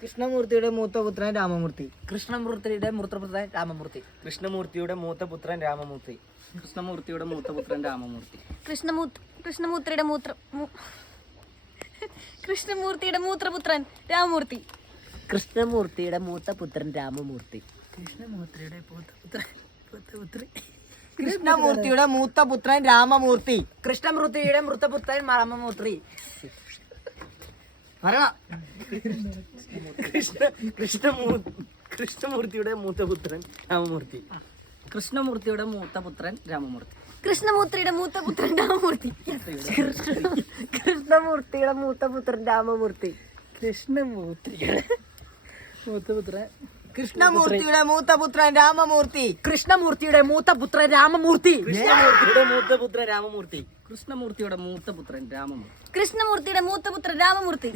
കൃഷ്ണമൂർത്തിയുടെ മൂത്ത പുത്രൻ രാമമൂർത്തി. കൃഷ്ണമൂർത്തിയുടെ മൂത്തപുത്രൻ രാമമൂർത്തി. കൃഷ്ണമൂർത്തിയുടെ മൂത്ത പുത്രൻ രാമമൂർത്തി. കൃഷ്ണമൂർത്തിയുടെ മൂത്ത പുത്രൻ രാമമൂർത്തി. കൃഷ്ണമൂർത്തിയുടെ മൂത്രപുത്രൻ രാമമൂർത്തി. കൃഷ്ണമൂർത്തിയുടെ മൂത്ത പുത്രൻ രാമമൂർത്തി. കൃഷ്ണമൂർത്തിയുടെ മൂത്ത പുത്രൻ രാമമൂർത്തി. കൃഷ്ണമൂർത്തിയുടെ മൂത്തപുത്രൻ രാമമൂർത്തി. കൃഷ്ണമൂർത്തിയുടെ മൂത്ത പുത്രൻ രാമമൂർത്തി. കൃഷ്ണമൂർത്തിയുടെ മൂത്ത പുത്രൻ രാമമൂർത്തി. കൃഷ്ണമൂർത്തിയുടെ മൂത്തപുത്രൻ രാമമൂർത്തി. കൃഷ്ണമൂർത്തിയുടെ മൂത്ത പുത്രൻ രാമമൂർത്തി. കൃഷ്ണമൂർത്തിയുടെ മൂത്ത പുത്രൻ രാമമൂർത്തി. കൃഷ്ണമൂർത്തിയുടെ മൂത്ത പുത്രൻ രാമമൂർത്തി. കൃഷ്ണമൂർത്തിയുടെ മൂത്ത പുത്രൻ രാമമൂർത്തി. കൃഷ്ണമൂർത്തിയുടെ മൂത്ത പുത്രൻ രാമമൂർത്തി. കൃഷ്ണമൂർത്തിയുടെ മൂത്തപുത്രൻ രാമമൂർത്തി.